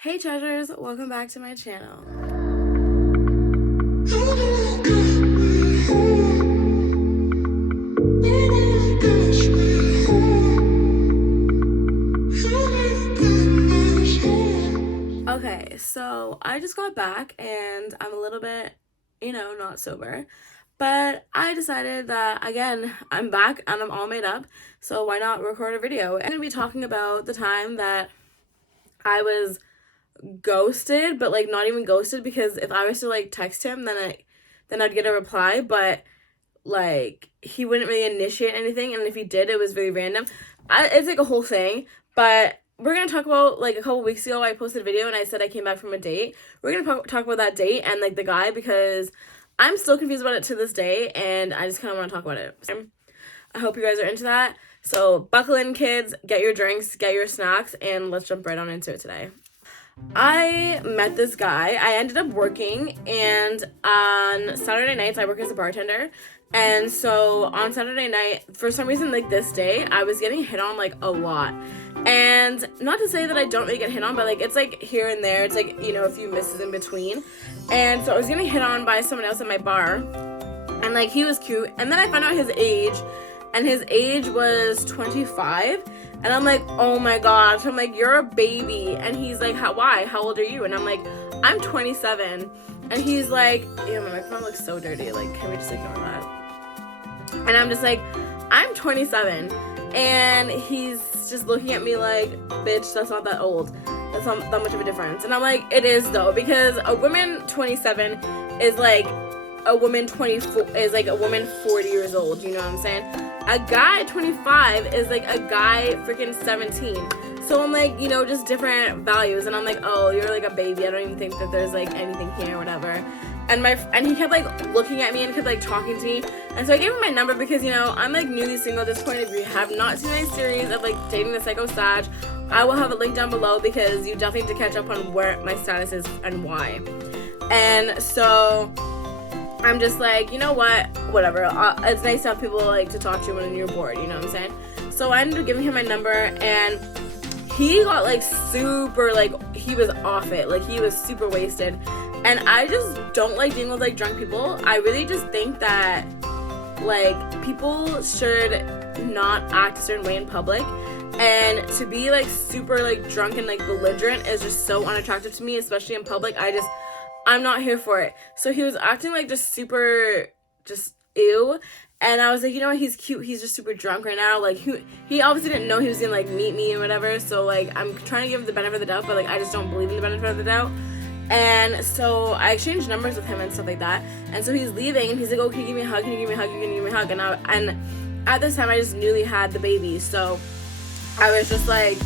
Hey treasures, welcome back to my channel. Okay, so I just got back and I'm a little bit, not sober. But I decided that, again, I'm back and I'm all made up, so why not record a video? I'm going to be talking about the time that I was ghosted, but like not even ghosted, because if I was to like text him, then I'd get a reply, but like he wouldn't really initiate anything, and if he did, it was very random. It's like a whole thing, but we're gonna talk about, like, a couple weeks ago I posted a video and I said I came back from a date. We're gonna talk about that date and like the guy, because I'm still confused about it to this day and I just kind of want to talk about it. I hope you guys are into that. So buckle in, kids, get your drinks, get your snacks, and let's jump right on into it today. I met this guy. I ended up working, and on Saturday nights I work as a bartender. And so on Saturday night, for some reason, like this day, I was getting hit on like a lot. And not to say that I don't really get hit on, but like it's like here and there. It's like, a few misses in between. And so I was getting hit on by someone else at my bar, and like he was cute. And then I found out his age, and his age was 25. And I'm like, oh my gosh. I'm like, you're a baby. And he's like, why? How old are you? And I'm like, I'm 27. And he's like, ew, my microphone looks so dirty. Like, can we just ignore that? And I'm just like, I'm 27. And he's just looking at me like, bitch, that's not that old. That's not that much of a difference. And I'm like, it is though, because a woman 27 is like a woman 24 is like a woman 40 years old. You know what I'm saying? A guy 25 is like a guy freaking 17. So I'm like, just different values. And I'm like, oh, you're like a baby. I don't even think that there's like anything here or whatever. And he kept like looking at me and kept like talking to me. And so I gave him my number because, I'm like newly single at this point. If you have not seen my series of like dating the psycho Sag, I will have a link down below, because you definitely need to catch up on where my status is and why. And so I'm just like, you know what, whatever. It's nice to have people like to talk to when you're bored, you know what I'm saying? So I ended up giving him my number, and he got like super, like, he was off it. Like, he was super wasted. And I just don't like dealing with like drunk people. I really just think that like people should not act a certain way in public. And to be like super like drunk and like belligerent is just so unattractive to me, especially in public. I'm not here for it. So he was acting like just super, just ew. And I was like, you know what, he's cute. He's just super drunk right now. Like, he obviously didn't know he was gonna like meet me and whatever. So like, I'm trying to give him the benefit of the doubt, but like, I just don't believe in the benefit of the doubt. And so I exchanged numbers with him and stuff like that. And so he's leaving, and he's like, oh, can you give me a hug? Can you give me a hug? Can you give me a hug? And at this time, I just newly had the baby. So I was just like,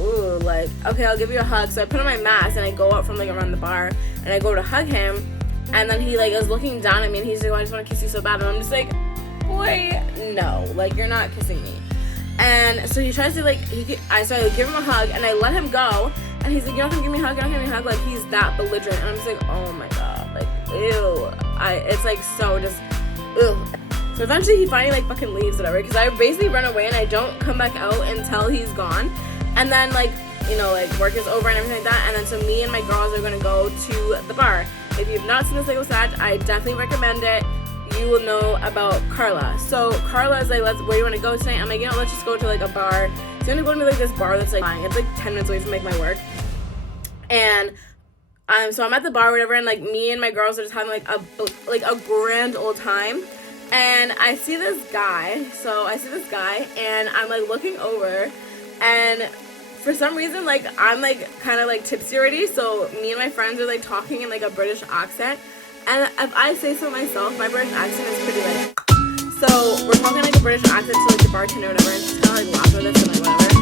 ooh, like, okay, I'll give you a hug. So I put on my mask and I go out from like around the bar and I go to hug him, and then he like is looking down at me and he's like, oh, I just want to kiss you so bad. And I'm just like, boy, no, like, you're not kissing me. And so he tries to like, so I give him a hug and I let him go, and he's like, you're not gonna give me a hug, you're not gonna give me a hug. Like, he's that belligerent. And I'm just like, oh my god, like, ew. It's like so just, ew. So eventually he finally like fucking leaves, whatever, because I basically run away and I don't come back out until he's gone. And then like, like work is over and everything like that. And then so me and my girls are gonna go to the bar. If you've not seen the Psycho Sag, I definitely recommend it. You will know about Carla. So Carla is like, where you want to go tonight? I'm like, let's just go to like a bar. So I'm gonna go to like this bar that's like, it's like 10 minutes away from like my work. And so I'm at the bar or whatever, and like me and my girls are just having like a grand old time. And I see this guy, and I'm like looking over, and for some reason, like, I'm like kind of like tipsy already. So me and my friends are like talking in like a British accent. And if I say so myself, my British accent is pretty like. So we're talking like a British accent to like the bartender or whatever, and she's kind of like laughing with us and like whatever.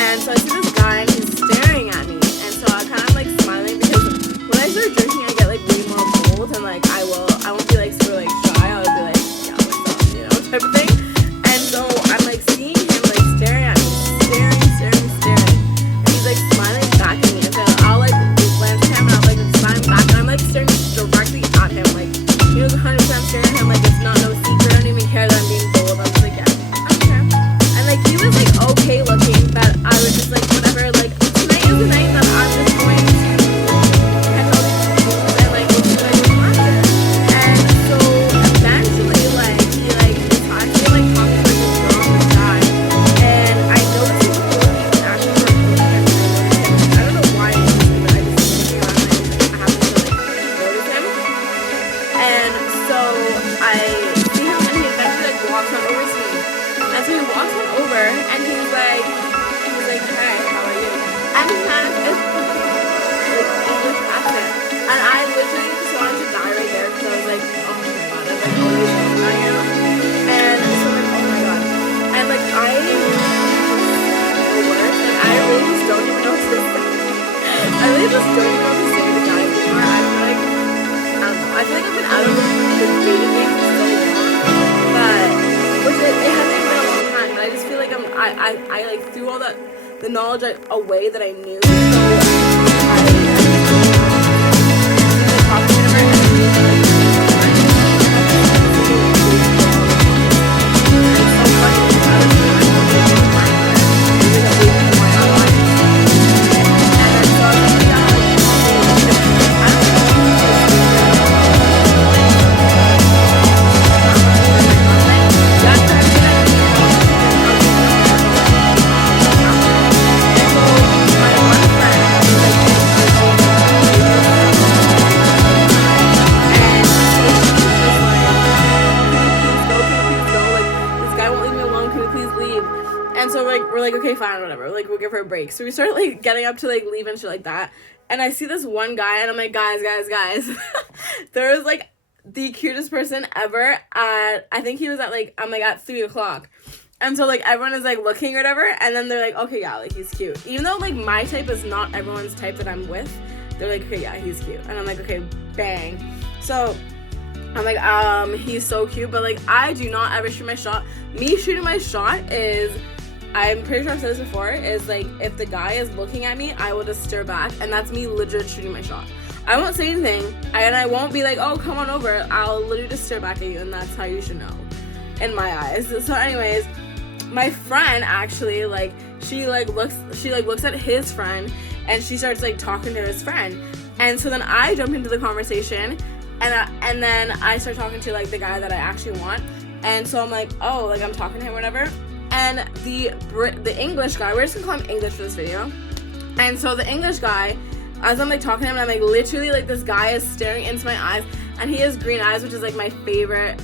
And so I see this guy, and he's staring at me, and so I kind of like smiling, because when I start drinking, I get like way more bold, and like I won't be like super like shy. I'll be like, yeah, what's up, type of thing. And so I'm like seeing him like staring at me, staring, and he's like smiling back at me, and so I'll like glance at him, and I'll like smile back, and I'm like staring directly at him, like, 100% staring at him, like it's not no secret. I don't even care that I'm being bold. I'm just like, yeah, I don't care. And like he was like okay looking, but I was just like, whatever. Like, tonight is the night just don't even know what to say to guys anymore. I feel like, I don't know. I feel like I've been out of the dating game for so long, but which it hasn't been a long time. But I just feel like I like threw all the knowledge away that I knew. So we're like, okay, fine, whatever. Like, we'll give her a break. So we started, like, getting up to, like, leave and shit like that. And I see this one guy, and I'm like, guys. There was, like, the cutest person ever at, I think he was at, like, I'm, like, at 3 o'clock. And so, like, everyone is, like, looking or whatever. And then they're like, okay, yeah, like, he's cute. Even though, like, my type is not everyone's type that I'm with. They're like, okay, yeah, he's cute. And I'm like, okay, bang. So I'm like, he's so cute. But, like, I do not ever shoot my shot. Me shooting my shot is... I'm pretty sure I've said this before, is like, if the guy is looking at me, I will just stare back, and that's me legit shooting my shot. I won't say anything, and I won't be like, oh, come on over. I'll literally just stare back at you, and that's how you should know, in my eyes. So anyways, my friend actually, like, she looks at his friend, and she starts, like, talking to his friend, and so then I jump into the conversation, and then I start talking to, like, the guy that I actually want, and so I'm like, oh, like, I'm talking to him, whatever. And the English guy, we're just gonna call him English for this video. And so the English guy, as I'm like talking to him, and I'm like literally like this guy is staring into my eyes, and he has green eyes, which is like my favorite.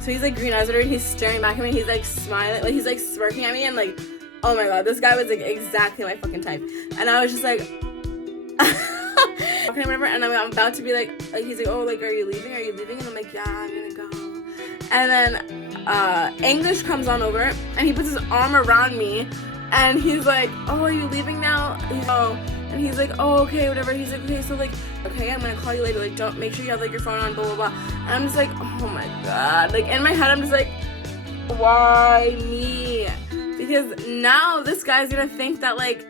So he's like green eyes, and he's staring back at me. He's like smiling, like he's like smirking at me, and like, oh my god, this guy was like exactly my fucking type. And I was just like, talking to him, and I'm about to be like he's like, oh, like, are you leaving? And I'm like, yeah, I'm gonna go. And then English comes on over, and he puts his arm around me, and he's like, oh, are you leaving now? And he's like, oh, okay, whatever. He's like, okay, so like, okay, I'm gonna call you later, like, don't, make sure you have like your phone on, blah blah blah. And I'm just like, oh my god, like, in my head I'm just like, why me? Because now this guy's gonna think that like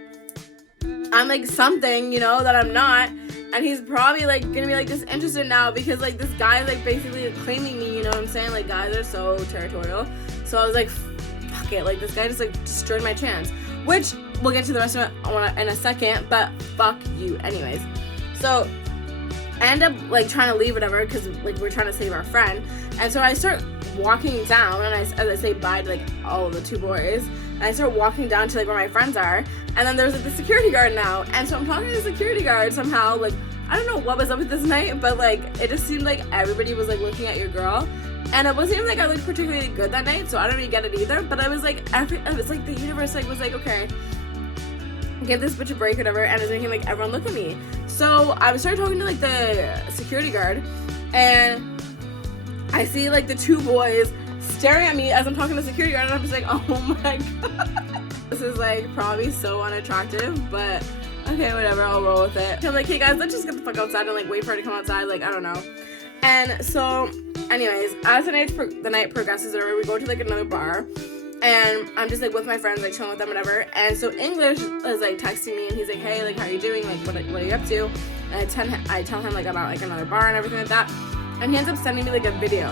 I'm like something, you know, that I'm not. And he's probably, like, gonna be, like, disinterested now because, like, this guy is, like, basically claiming me, you know what I'm saying? Like, guys are so territorial. So I was like, fuck it. Like, this guy just, like, destroyed my chance. Which, we'll get to the rest of it in a second, but fuck you. Anyways. So, I end up, like, trying to leave whatever because, like, we're trying to save our friend. And so I start walking down, and as I say bye to, like, all of the two boys. And I start walking down to, like, where my friends are. And then there's, like, the security guard now. And so I'm talking to the security guard somehow. Like, I don't know what was up with this night, but, like, it just seemed like everybody was, like, looking at your girl. And it wasn't even, like, I looked particularly good that night, so I don't really get it either. But I was, like, it was, like, the universe, like, was, like, okay, give this bitch a break or whatever. And it's making, like, everyone look at me. So I started talking to, like, the security guard. And I see, like, the two boys staring at me as I'm talking to the security guard, and I'm just like, oh my god. This is like probably so unattractive, but okay, whatever, I'll roll with it. I'm like, hey guys, let's just get the fuck outside and like wait for her to come outside, like, I don't know. And so anyways, as the night progresses, or we go to like another bar, and I'm just like with my friends, like chilling with them, whatever. And so English is like texting me, and he's like, hey, like, how are you doing, like, what are you up to? And I tell him like about like another bar and everything like that, and he ends up sending me like a video.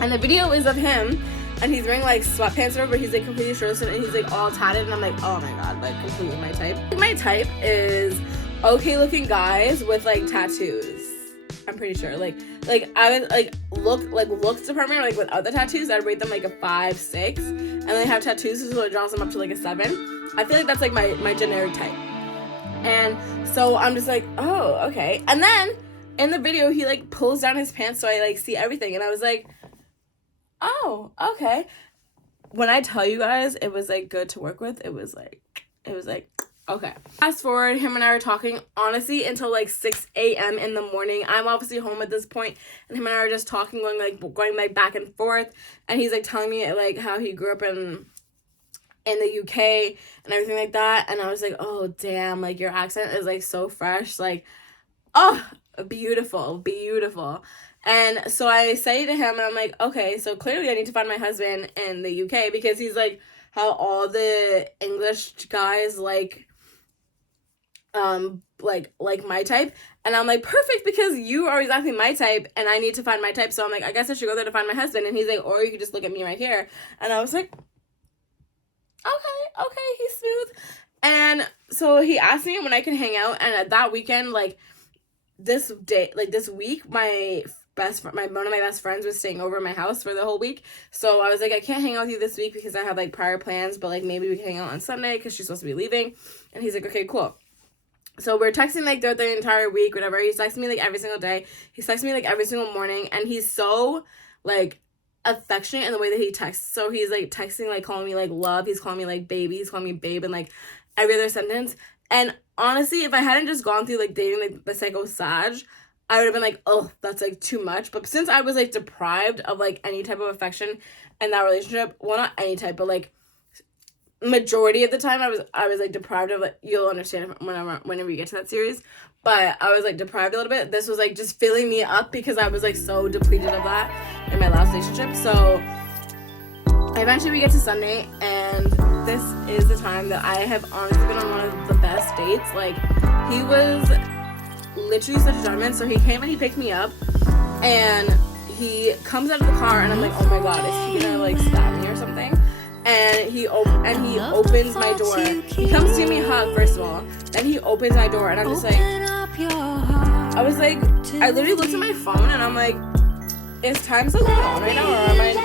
And the video is of him, and he's wearing, like, sweatpants or whatever, but he's, like, completely shirtless, and he's, like, all tatted, and I'm like, oh my god, like, completely my type. My type is okay-looking guys with, like, tattoos. I'm pretty sure. Like, I would, like, looks department, like, without the tattoos, I'd rate them, like, a 5, 6, and then they have tattoos, so it draws them up to, like, a 7. I feel like that's, like, my generic type. And so I'm just like, oh, okay. And then, in the video, he, like, pulls down his pants so I, like, see everything, and I was like, oh, okay. When I tell you guys it was like good to work with, it was like okay. Fast forward, him and I were talking honestly until like 6 a.m. in the morning. I'm obviously home at this point, and him and I were just talking, going back and forth, and he's like telling me like how he grew up in in the UK and everything like that. And I was like, oh damn, like your accent is like so fresh, like, oh, beautiful, beautiful. And so I say to him, and I'm like, okay, so clearly I need to find my husband in the UK, because he's like how all the English guys like my type. And I'm like, perfect, because you are exactly my type and I need to find my type. So I'm like, I guess I should go there to find my husband. And he's like, or you could just look at me right here. And I was like, okay, he's smooth. And so he asked me when I can hang out, and at that weekend, like this week, one of my best friends was staying over at my house for the whole week. So I was like, I can't hang out with you this week because I have like prior plans, but like maybe we can hang out on Sunday because she's supposed to be leaving. And he's like, okay, cool. So we're texting like throughout the entire week, whatever. He's texting me like every single day. He's texting me like every single morning, and he's so like affectionate in the way that he texts. So he's like texting, like calling me like love. He's calling me like baby. He's calling me babe, and like every other sentence. And honestly, if I hadn't just gone through like dating like the psycho Sag, I would have been like, oh, that's like too much. But since I was like deprived of like any type of affection in that relationship, well, not any type, but like majority of the time I was like deprived of it. You'll understand whenever you get to that series, but I was like deprived a little bit. This was like just filling me up because I was like so depleted of that in my last relationship. So eventually we get to Sunday, and this is the time that I have honestly been on one of the best dates. Like, he was literally such a gentleman. So he came and he picked me up, and he comes out of the car, and I'm like, oh my god, is he gonna like stab me or something? And he opens my door. He comes to me hug first of all, then he opens my door, and I'm just like, I was like, I literally looked at my phone, and I'm like, is time still going on right now, or am I like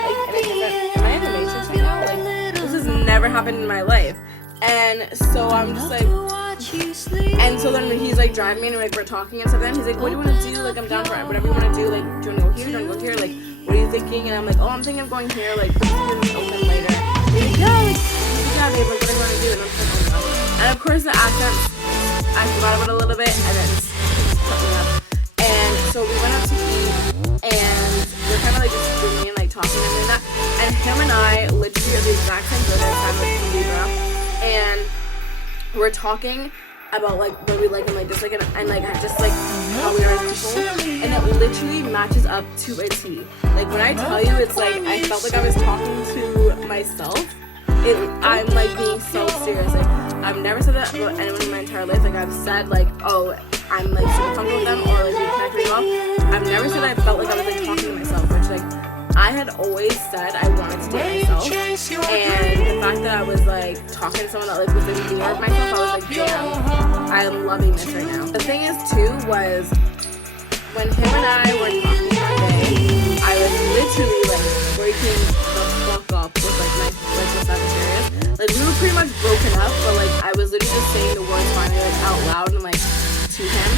am I in the Matrix right now? Like, this has never happened in my life. And so I'm just like, and so then when he's like driving me and like we're talking and stuff, then he's like, what do you want to do? Like, I'm down for whatever you want to do. Like, do you want to go here? Do you want to go here? Like, what are you thinking? And I'm like, oh, I'm thinking of going here. Like, this is open later. And he's like, yeah, babe, like, what do you want to do? And I'm just like, oh no. And of course the accent, I forgot about it a little bit, and then it's cut me up. And so we went out to eat, and we're kind of like just drinking and like talking and that. And him and I literally are the exact same business. I'm like from Libra, and we're talking about like what we like and like this, like, and like just like how we are as people, and it literally matches up to a T. Like, when I tell you, it's like I felt like I was talking to myself. I'm like being so serious. Like, I've never said that about anyone in my entire life. Like, I've said like, oh, I'm like super comfortable with them, or like we connect really well. I've never said I felt like I was like talking to myself, which like I had always said I wanted to date myself. And the fact that I was like talking to someone that like was in near myself, I was like, damn, I'm loving this right now. The thing is too was when him and I were talking one day, I was literally like breaking the fuck up with like my Sagittarius. Like, we were pretty much broken up, but like I was literally just saying the words finally like out loud and like to him.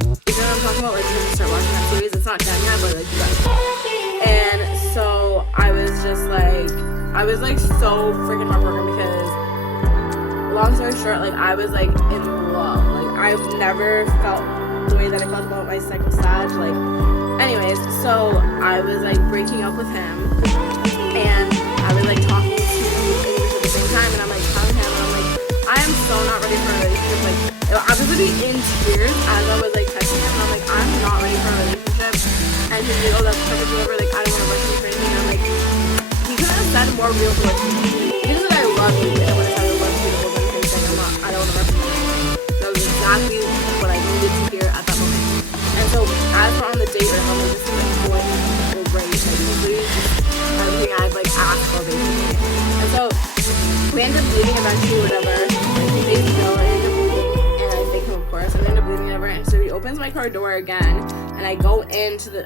You know what I'm talking about? Like, you have to start watching that series. It's not done yet, but like you guys. And so I was like so freaking heartbroken because, long story short, like I was like in love. Like, I've never felt the way that I felt about my psycho Sag. Like, anyways, so I was like breaking up with him, and I was like talking to English at the same time, and I'm like telling him, and I'm like, I am so not ready for a relationship. Like, I was literally in tears as I was like texting him, and I'm like, I'm not ready for a relationship. And he's like, oh, that's perfect, whatever, like, I don't want to rush you for anything. And I'm like, he could have said more real words to me. He didn't say I love you, and I would have said I love you, but then he saying I don't want to rush you. That was exactly what I needed to hear at that moment. And so as we're on the date, I'm like, this is like going great. Like, literally everything I've like asked for, basically. And so we ended up leaving eventually, whatever. Like, he made me know, I ended up leaving, and I thank him, of course. And I ended up leaving, whatever. And so he opens my car door again, and I go into the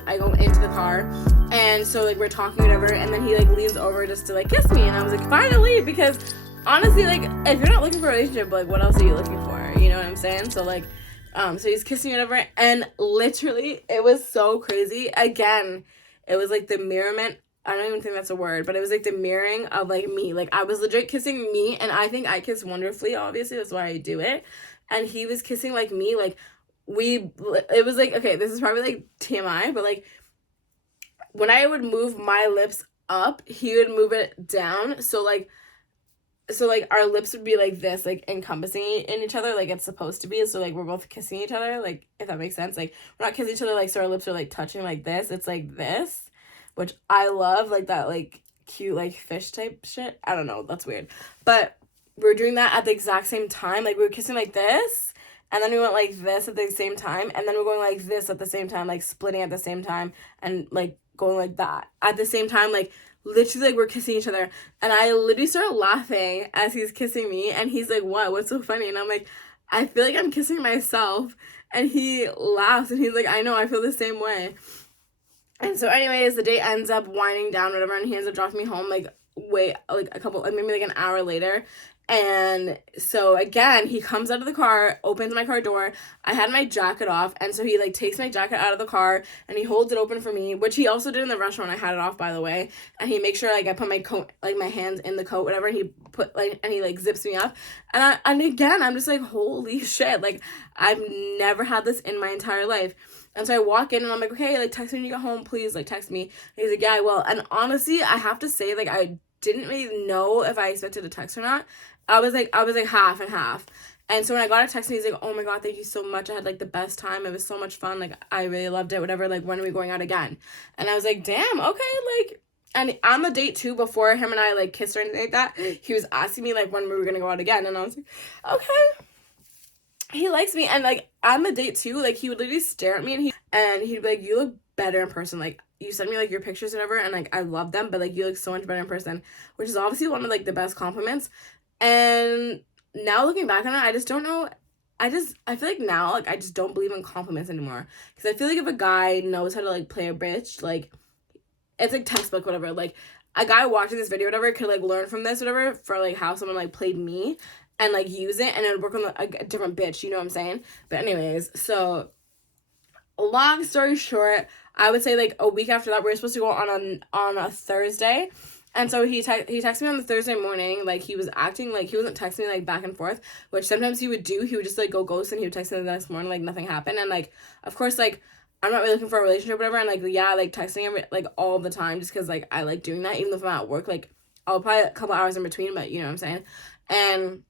car, and so like we're talking, whatever. And then he like leans over just to like kiss me, and I was like, finally, because honestly, like, if you're not looking for a relationship, like, what else are you looking for? You know what I'm saying? So like, so he's kissing me, whatever, and literally, it was so crazy. Again, it was like the mirrorment. I don't even think that's a word, but it was like the mirroring of like me. Like, I was legit kissing me, and I think I kiss wonderfully, obviously, that's why I do it. And he was kissing like me, like, it was like, okay, this is probably like TMI, but like, when I would move my lips up, he would move it down. So like, so like our lips would be like this, like encompassing in each other, like it's supposed to be. So like we're both kissing each other, like if that makes sense. Like we're not kissing each other like so our lips are like touching like this. It's like this, which I love, like that like cute like fish type shit. I don't know, that's weird. But we were doing that at the exact same time. Like we were kissing like this, and then we went like this at the same time, and then we're going like this at the same time, like splitting at the same time, and like going like that at the same time, like literally like we're kissing each other. And I literally started laughing as he's kissing me, and he's like, what's so funny? And I'm like, I feel like I'm kissing myself. And he laughs and he's like, I know, I feel the same way. And so anyways, the date ends up winding down, whatever, and he ends up dropping me home like maybe like an hour later. And so again, he comes out of the car, opens my car door. I had my jacket off, and so he like takes my jacket out of the car and he holds it open for me, which he also did in the restaurant. I had it off, by the way. And he makes sure like I put my coat, like my hands in the coat, whatever. And he like zips me up. And again, I'm just like, holy shit, like I've never had this in my entire life. And so I walk in and I'm like, okay, like text me when you get home, please, like text me. And he's like, yeah, I will. And honestly, I have to say, like, I didn't really know if I expected a text or not. I was like half and half. And so when I got a text, he's like, oh my God, thank you so much. I had like the best time. It was so much fun. Like I really loved it, whatever. Like, when are we going out again? And I was like, damn, okay, like, and on the date too, before him and I like kissed or anything like that, he was asking me like when we were gonna go out again. And I was like, okay. He likes me. And like on the date too, like he would literally stare at me and he'd be like, you look better in person. Like you send me like your pictures and whatever, and like I love them, but like you look so much better in person, which is obviously one of like the best compliments. And now looking back on it, I just don't know. I feel like now, like I just don't believe in compliments anymore, because I feel like if a guy knows how to like play a bitch, like it's like textbook, whatever. Like a guy watching this video, whatever, could like learn from this, whatever, for like how someone like played me and like use it and it would work on a different bitch, you know what I'm saying? But anyways, so long story short, I would say like a week after that, we were supposed to go on a Thursday. And so he texted me on the Thursday morning, like he was acting like he wasn't texting me like back and forth, which sometimes he would do. He would just like go ghost and he would text me the next morning like nothing happened. And like of course like I'm not really looking for a relationship or whatever, and like yeah, like texting him like all the time just because like I like doing that, even if I'm at work. Like I'll probably a couple hours in between, but you know what I'm saying. And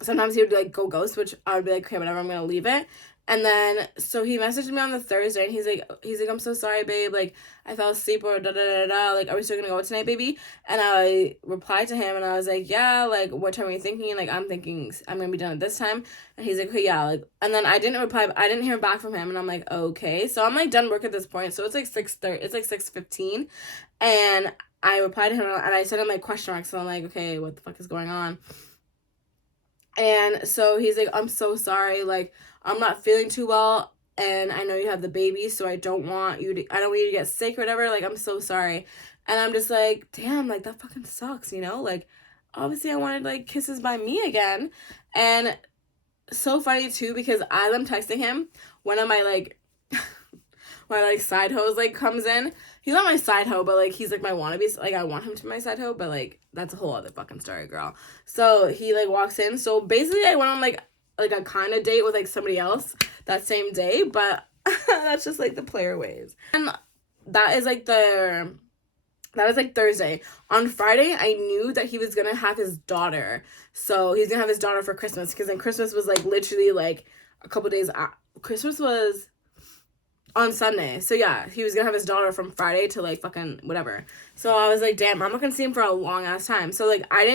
sometimes he would like go ghost, which I would be like, okay, whatever, I'm gonna leave it. And then so he messaged me on the Thursday and he's like, I'm so sorry, babe, like I fell asleep or da da da da, like are we still gonna go out tonight, baby? And I replied to him and I was like, yeah, like what time are you thinking? Like I'm thinking I'm gonna be done at this time. And he's like, okay, yeah, like, and then I didn't hear back from him, and I'm like, okay, so I'm like done work at this point, so it's like 6:30, it's like 6:15, and I replied to him and I sent him like question marks, so I'm like, okay, what the fuck is going on? And so he's like, I'm so sorry, like I'm not feeling too well, and I know you have the baby, so I don't want you to get sick or whatever, like I'm so sorry. And I'm just like, damn, like that fucking sucks, you know? Like obviously I wanted like kisses by me again. And so funny too, because as I'm texting him, one of my like my like side hoes like comes in. He's not my side hoe, but like he's like my wannabe. Like I want him to be my side hoe, but like that's a whole other fucking story, girl. So he like walks in. So basically I went on like a kind of date with like somebody else that same day, but that's just like the player ways. And that is like Thursday. On Friday, I knew that he was gonna have his daughter. So he's gonna have his daughter for Christmas, because then Christmas was like literally like a couple days. Christmas was on Sunday. So yeah, he was gonna have his daughter from Friday to like fucking whatever. So I was like, damn, I'm not gonna see him for a long ass time. So like I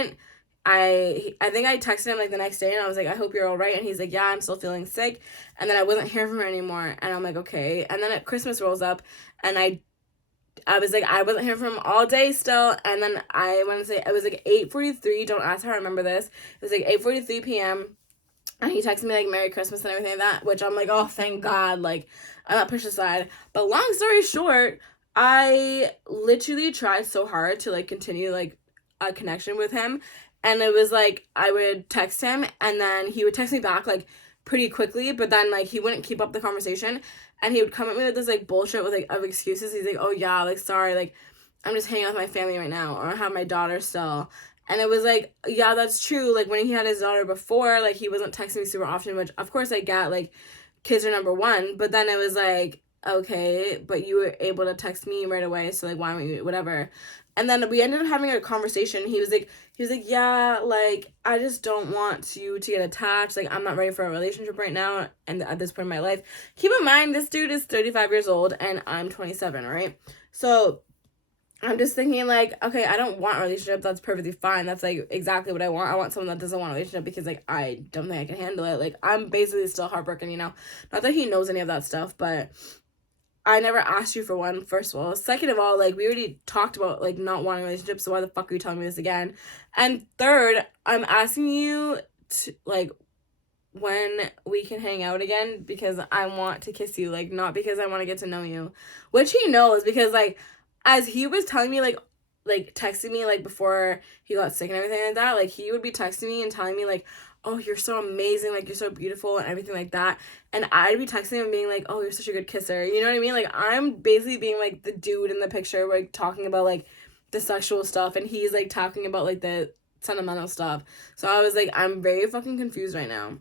think I texted him like the next day and I was like, I hope you're all right. And he's like, yeah, I'm still feeling sick. And then I wasn't hearing from her anymore. And I'm like, okay. And then at Christmas rolls up and I was like, I wasn't hearing from him all day still. And then I want to say it was like 8:43. Don't ask how I remember this. It was like 8:43 p.m. And he texted me like Merry Christmas and everything like that, which I'm like, oh, thank God. Like I'm not pushed aside. But long story short, I literally tried so hard to like continue like a connection with him. And it was like I would text him and then he would text me back like pretty quickly, but then like he wouldn't keep up the conversation, and he would come at me with this like bullshit with like of excuses. He's like, oh yeah, like sorry, like I'm just hanging out with my family right now, or I have my daughter still. And it was like, yeah, that's true. Like when he had his daughter before, like he wasn't texting me super often, which of course I get, like kids are number one. But then it was like, okay, but you were able to text me right away, so like why don't you, whatever. And then we ended up having a conversation. He was like, yeah, like, I just don't want you to get attached. Like, I'm not ready for a relationship right now. And at this point in my life, keep in mind, this dude is 35 years old and I'm 27, right? So I'm just thinking, like, okay, I don't want a relationship. That's perfectly fine. That's, like, exactly what I want. I want someone that doesn't want a relationship because, like, I don't think I can handle it. Like, I'm basically still heartbroken, you know? Not that he knows any of that stuff, but I never asked you for one, first of all. Second of all, like, we already talked about, like, not wanting a relationship, so why the fuck are you telling me this again? And third, I'm asking you to, like, when we can hang out again because I want to kiss you, like, not because I want to get to know you. Which he knows because, like, as he was telling me, like, texting me, like, before he got sick and everything like that, like, he would be texting me and telling me, like, oh, you're so amazing, like, you're so beautiful and everything like that. And I'd be texting him being like, oh, you're such a good kisser. You know what I mean? Like, I'm basically being, like, the dude in the picture, like, talking about, like, the sexual stuff. And he's, like, talking about, like, the sentimental stuff. So I was like, I'm very fucking confused right now.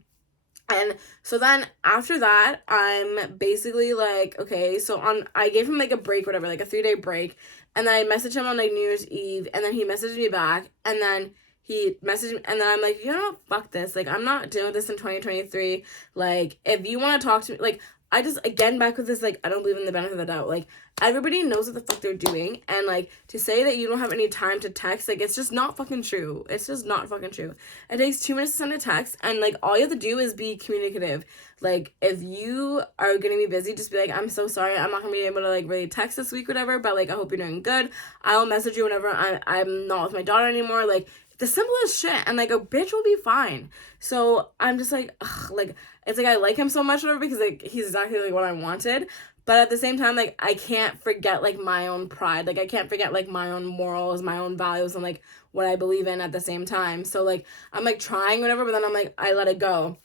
And so then after that, I'm basically like, okay, so I gave him like a break, whatever, like a 3-day break. And then I messaged him on like New Year's Eve. And then he messaged me back. And then he messaged me. And then I'm like, you know, fuck this. Like, I'm not doing this in 2023. Like, if you want to talk to me, like, I just, again, back with this, like, I don't believe in the benefit of the doubt. Like, everybody knows what the fuck they're doing. And, like, to say that you don't have any time to text, like, it's just not fucking true. It's just not fucking true. It takes 2 minutes to send a text. And, like, all you have to do is be communicative. Like, if you are going to be busy, just be like, I'm so sorry. I'm not going to be able to, like, really text this week, whatever. But, like, I hope you're doing good. I'll message you whenever I'm not with my daughter anymore. Like, the simplest shit, and like a bitch will be fine. So I'm just like, ugh, like, it's like I like him so much whatever because like he's exactly like what I wanted, but at the same time, like, I can't forget like my own pride, like I can't forget like my own morals, my own values, and like what I believe in at the same time. So like I'm like trying whatever, but then I'm like, I let it go.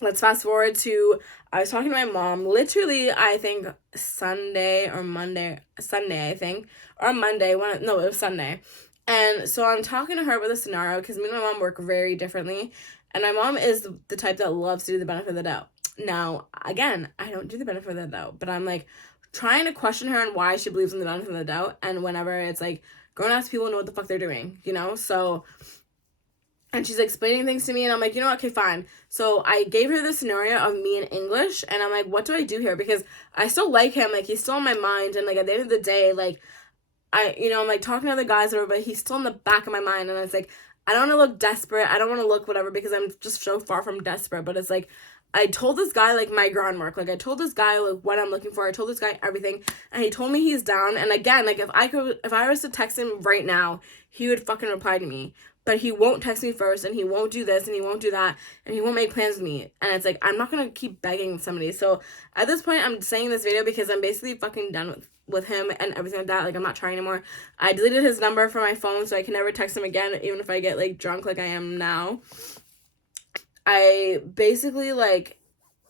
Let's fast forward to, I was talking to my mom literally, I think Sunday, I think, or Monday, no, it was Sunday. And so I'm talking to her about the scenario because me and my mom work very differently. And my mom is the type that loves to do the benefit of the doubt. Now, again, I don't do the benefit of the doubt, but I'm like trying to question her on why she believes in the benefit of the doubt. And whenever it's like, grown ass people know what the fuck they're doing, you know? So, and she's explaining things to me, and I'm like, you know what, okay, fine. So I gave her the scenario of me in English, and I'm like, what do I do here? Because I still like him, like, he's still in my mind, and, like, at the end of the day, like, I'm like talking to other guys or whatever, but he's still in the back of my mind. And it's like, I don't want to look desperate. I don't want to look whatever because I'm just so far from desperate. But it's like, I told this guy like my groundwork. Like I told this guy like what I'm looking for. I told this guy everything. And he told me he's down. And again, like if I was to text him right now, he would fucking reply to me. But he won't text me first, and he won't do this, and he won't do that, and he won't make plans with me. And it's like, I'm not going to keep begging somebody. So at this point, I'm saying this video because I'm basically fucking done with him and everything like that. Like, I'm not trying anymore. I deleted his number from my phone, so I can never text him again, even if I get, like, drunk like I am now. I basically, like,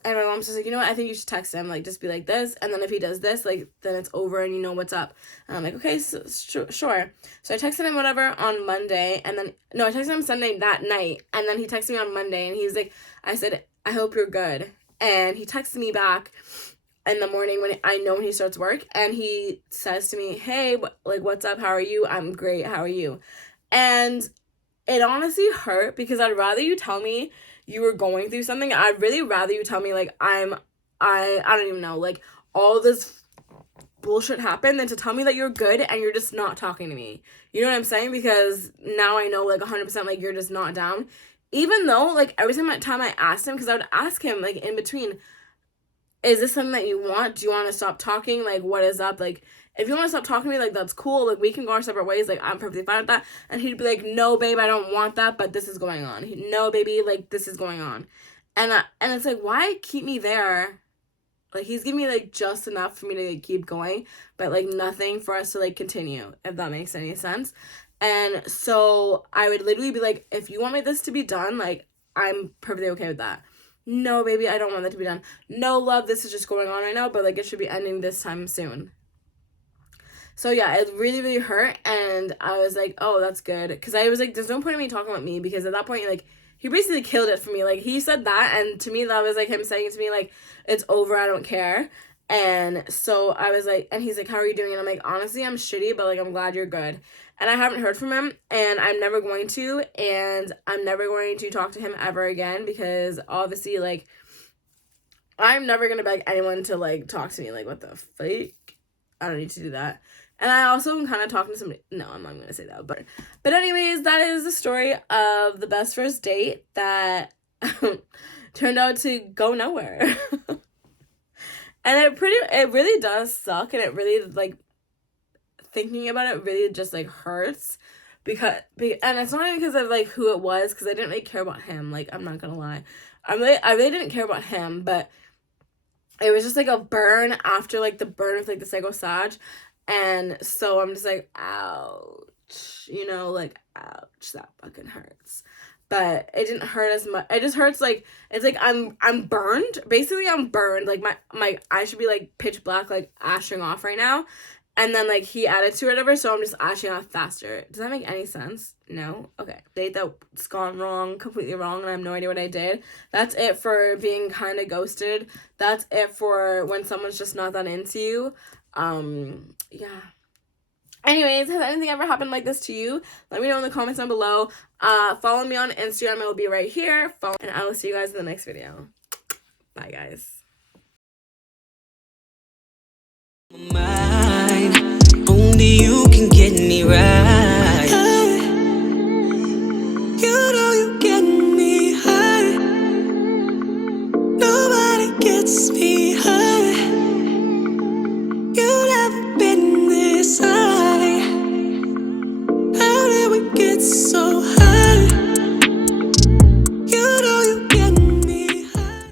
and my mom's just like, you know what, I think you should text him, like, just be like this, and then if he does this, like, then it's over and you know what's up. And I'm like, okay, so, sure. So I texted him whatever on Monday, and then, no, I texted him Sunday that night, and then he texted me on Monday, and he was like, I said, I hope you're good. And he texted me back in the morning when he starts work, and he says to me, hey, what's up, how are you? I'm great, how are you? And it honestly hurt because I'd rather you tell me you were going through something. I'd really rather you tell me like I don't even know, like all this bullshit happened than to tell me that you're good and you're just not talking to me. You know what I'm saying? Because now I know like 100% like you're just not down. Even though like every time I asked him, because I would ask him like in between, is this something that you want? Do you want to stop talking? Like, what is up? Like, if you want to stop talking to me, like, that's cool. Like, we can go our separate ways. Like, I'm perfectly fine with that. And he'd be like, no, babe, I don't want that, but this is going on. No, baby, like, this is going on. And it's like, why keep me there? Like, he's giving me, like, just enough for me to like, keep going, but, like, nothing for us to, like, continue, if that makes any sense. And so I would literally be like, if you want this to be done, like, I'm perfectly okay with that. No, baby, I don't want that to be done. No, love, this is just going on right now, but, like, it should be ending this time soon. So, yeah, it really, really hurt, and I was like, oh, that's good, because I was like, there's no point in me talking about me, because at that point, like, he basically killed it for me. Like, he said that, and to me, that was, like, him saying to me, like, it's over, I don't care. And so I was like, and he's like, how are you doing? And I'm like, honestly, I'm shitty, but like, I'm glad you're good. And I haven't heard from him, and I'm never going to, and I'm never going to talk to him ever again, because obviously, like, I'm never gonna beg anyone to like talk to me. Like, what the fake? I don't need to do that. And I also am kind of talking to somebody. No, I'm not gonna say that. But anyways, that is the story of the best first date that turned out to go nowhere. And it really does suck, and it really, like, thinking about it really just like hurts, and it's not even because of like who it was, because I didn't really care about him. Like, I'm not gonna lie, I really didn't care about him, but it was just like a burn after like the burn of like the psycho sag, and so I'm just like, ouch, like, ouch, that fucking hurts. But it didn't hurt as much. It just hurts, like, it's like I'm burned. Basically, I'm burned. Like, my eyes should be like pitch black, like ashing off right now. And then like he added to it, whatever, so I'm just ashing off faster. Does that make any sense? No? Okay. Date that's gone wrong, completely wrong, and I have no idea what I did. That's it for being kind of ghosted. That's it for when someone's just not that into you. Yeah. Anyways, has anything ever happened like this to you? Let me know in the comments down below. Follow me on Instagram. It will be right here. And I will see you guys in the next video. Bye, guys. Only you can get me right.